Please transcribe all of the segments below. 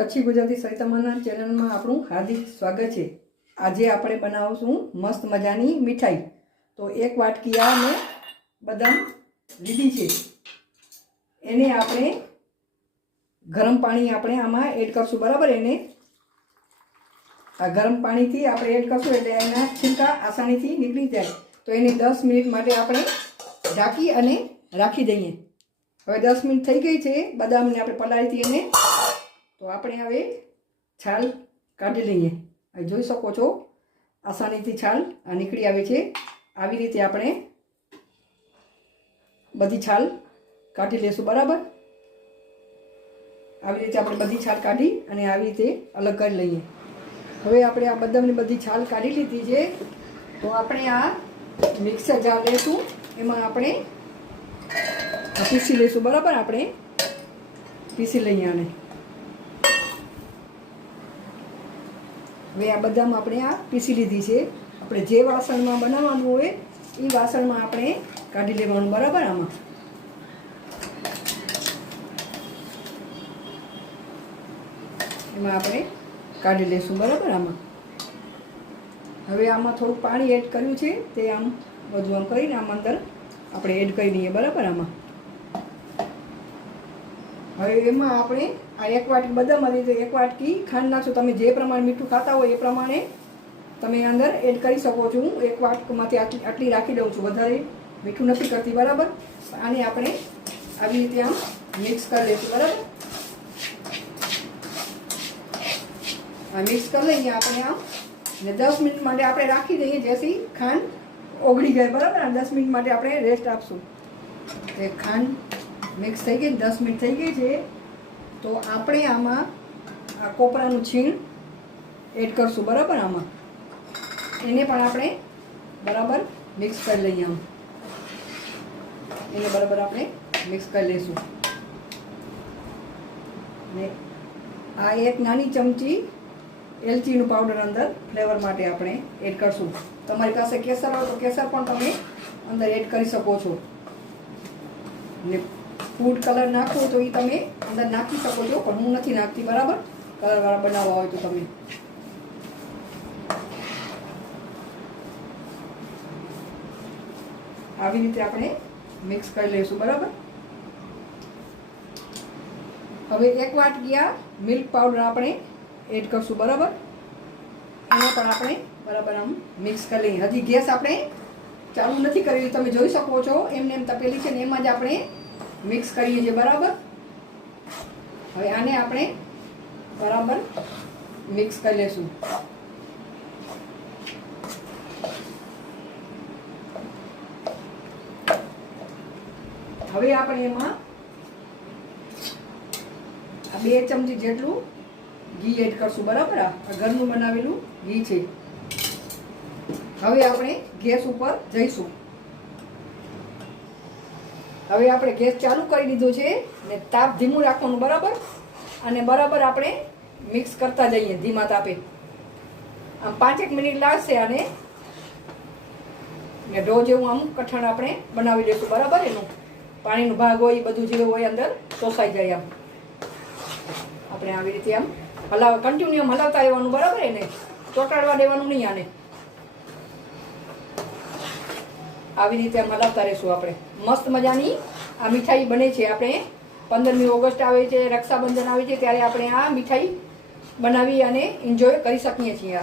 કચ્છી ગુજરાતી સરિતામાના ચેનલમાં આપણું હાર્દિક સ્વાગત છે। આજે આપણે બનાવશું મસ્ત મજાની મીઠાઈ। તો એક વાટકી આ મેં બદામ લીધી છે, એને આપણે ગરમ પાણી આપણે આમાં એડ કરશું, બરાબર। એને આ ગરમ પાણીથી આપણે એડ કરશું એટલે એના છીલકા આસાનીથી નીકળી જાય। તો એને 10 મિનિટ માટે આપણે ઢાંકી અને રાખી દઈએ। હવે 10 મિનિટ થઈ ગઈ છે, બદામને આપણે પલાળી હતી એને। તો આપણે હવે છાલ કાઢી લઈએ। આ જોઈ શકો છો આસાનીથી છાલ નીકળી આવે છે। આવી રીતે આપણે બધી છાલ કાઢી લેશું, બરાબર। આવી રીતે આપણે બધી છાલ કાઢી અને આવી રીતે અલગ કરી લઈએ। હવે આપણે આ બદામની બધી છાલ કાઢી લીધી છે, તો આપણે આ મિક્સર જાર લેશું, એમાં આપણે પીસી લઈશું, બરાબર। આપણે પીસી લઈએ આને। હવે આ બદામ આપણે આ પીસી લીધી છે। આપણે જે વાસણમાં બનાવવાનું હોય એ વાસણમાં આપણે કાઢી લેવાનું, બરાબર। આમાં એમાં આપણે કાઢી લઈશું, બરાબર। આમાં હવે આમાં થોડું પાણી એડ કર્યું છે, તે આમ બધું આમ કરીને આમ અંદર આપણે એડ કરી દઈએ, બરાબર। આમાં હવે એમાં આપણે આ એક વાટકી બદામ હતી, એક વાટકી ખાંડ નાખશું। તમે જે પ્રમાણે મીઠું ખાતા હોય એ પ્રમાણે તમે અંદર એડ કરી શકો છો। હું એક વાટકીમાંથી આટલી રાખી દઉં છું, વધારે મીઠું નથી કરતી, બરાબર। આને આપણે આવી રીતે આમ મિક્સ કરી લઈશું, બરાબર। આ મિક્સ કરી લઈએ આપણે આમ, ને 10 મિનિટ માટે આપણે રાખી દઈએ, જેથી ખાંડ ઓગળી જાય, બરાબર। 10 મિનિટ માટે આપણે રેસ્ટ આપશું। એ ખાંડ મિક્સ થઈ ગઈ, 10 મિનિટ થઈ ગઈ છે, તો આપણે આમાં આ કોપરાનું છીણ એડ કરશું, બરાબર। આમાં એને પણ આપણે બરાબર મિક્સ કરી લઈએ। આમ એને બરાબર આપણે મિક્સ કરી લઈશું। ને આ એક નાની ચમચી એલચીનું પાવડર અંદર ફ્લેવર માટે આપણે એડ કરશું। તમારી પાસે કેસર હોય તો કેસર પણ તમે અંદર એડ કરી શકો છો, ને ફૂડ કલર નાખવો તો એ તમે અંદર નાખી શકો છો, પણ હું નથી નાખતી, બરાબર। કલરવાળા બનાવવા હોય તો તમે આવી રીતે આપણે મિક્સ કરી લઈશું, બરાબર। હવે એક વાટકી આ મિલ્ક પાવડર આપણે એડ કરશું, બરાબર। એને પણ આપણે બરાબર આમ મિક્સ કરી લઈએ। હજી ગેસ આપણે ચાલુ નથી કરી, તમે જોઈ શકો છો એમને એમ તપેલી છે ને એમાં જ આપણે મિક્સ કરીએ છીએ, બરાબર। હવે આને આપણે બરાબર મિક્સ કરી લઈશું। હવે આપણે એમાં 2 ચમચી જેટલું ઘી એડ કરશું, બરાબર। આ ઘરનું બનાવેલું ઘી છે। હવે આપણે ગેસ ઉપર જઈશું। હવે આપણે ગેસ ચાલુ કરી દીધો છે ને તાપ ધીમું રાખવાનું, બરાબર। અને બરાબર આપણે મિક્સ કરતા જઈએ ધીમા તાપે। આમ 5 મિનિટ લાગશે આને, ને ડો જેવું આમ કઠણ આપણે બનાવી લઈશું, બરાબર। એનું પાણીનો ભાગ હોય એ બધું જે હોય અંદર શોષાઈ જાય। આમ આપણે આવી રીતે આમ કન્ટિન્યુ હલાવતા રહેવાનું, બરાબર। એને ચોટાડવા દેવાનું નહીં। આને આવી રીતે આમ હલાવતા રહીશું આપણે। મસ્ત મજાની આ મીઠાઈ બને છે। આપણે 15મી ઓગસ્ટ આવે છે, રક્ષાબંધન આવે છે, ત્યારે આપણે આ મીઠાઈ બનાવી અને એન્જોય કરી શકીએ છીએ।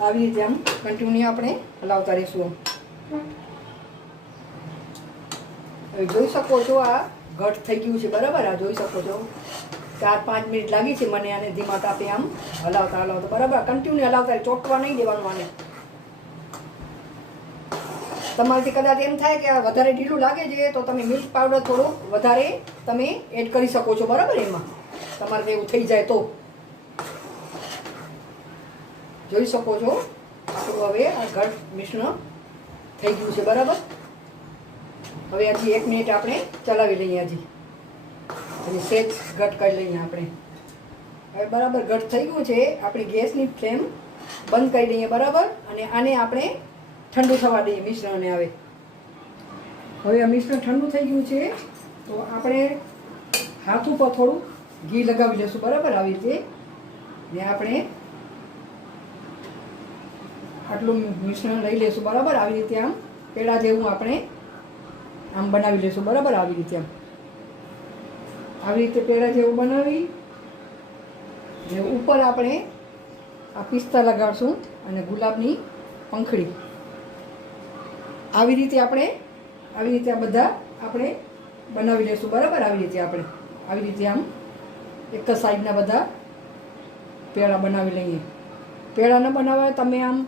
આવી રીતે આમ કન્ટિન્યુ આપણે હલાવતા રહીશું। હવે જોઈ શકો છો આ ઘટ થઈ ગયું છે, બરાબર। આ જોઈ શકો છો 4-5 મિનિટ લાગી છે મને આને ધીમા તાપે આમ હલાવતા, બરાબર। કન્ટિન્યુ હલાવતા, ચોટવા નહીં દેવાનું આને। તમારાથી કદાચ એમ થાય કે વધારે ઢીલું લાગે છે તો તમે મિલ્ક પાવડર થોડું વધારે તમે એડ કરી શકો છો, બરાબર। એમાં તમારે એવું થઈ જાય તો જોઈ શકો છો આપણું હવે આ ઘટ મિશ્રણ થઈ ગયું છે, બરાબર। હવે હજી 1 મિનિટ આપણે ચલાવી લઈએ। હજી સેજ ઘટ કરી લઈએ આપણે। હવે બરાબર ઘટ થઈ ગયું છે, આપણી ગેસની ફ્લેમ બંધ કરી દઈએ, બરાબર। અને આને આપણે ઠંડુ થવા દઈએ મિશ્રણને। હવે હવે આ મિશ્રણ ઠંડુ થઈ ગયું છે તો આપણે હાથ ઉપર થોડું ઘી લગાવી લઈશું, બરાબર? આવી રીતે ને આપણે આટલું મિશ્રણ લઈ લઈશું, બરાબર? આવી રીતે આમ પેડા જેવું આપણે આમ બનાવી લઈશું, બરાબર? આવી રીતે આવી રીતે પેડા જેવું બનાવી ને ઉપર આપણે આ પિસ્તા લગાડશું અને ગુલાબની પંખડી. આવી રીતે આ બધા આપણે બનાવી લઈશું, બરાબર? આવી રીતે આપણે આવી રીતે આમ એક જ સાઈડના બધા પેડા બનાવી લઈએ. પેડા ન બનાવવા તમે આમ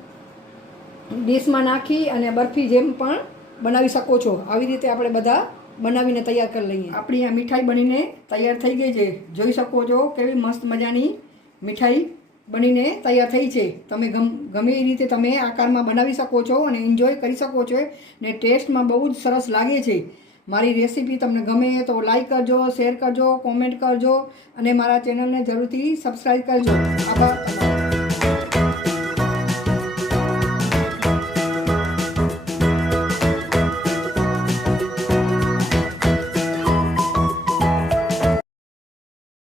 ડીશમાં નાખી અને બરફી જેમ પણ બનાવી શકો છો. આવી રીતે આપણે બધા બનાવીને તૈયાર કરી લઈએ. આપણી આ મીઠાઈ બનીને તૈયાર થઈ ગઈ છે. જોઈ શકો છો કેવી મસ્ત મજાની મીઠાઈ બનીને તૈયાર થઈ છે. તમે ગમે એ રીતે તમે આકારમાં બનાવી શકો છો અને એન્જોય કરી શકો છો ને ટેસ્ટમાં બહુ જ સરસ લાગે છે. મારી રેસીપી તમને ગમે તો લાઈક કરજો, શેર કરજો, કોમેન્ટ કરજો અને મારા ચેનલને જરૂરથી સબસ્ક્રાઈબ કરજો. આભાર.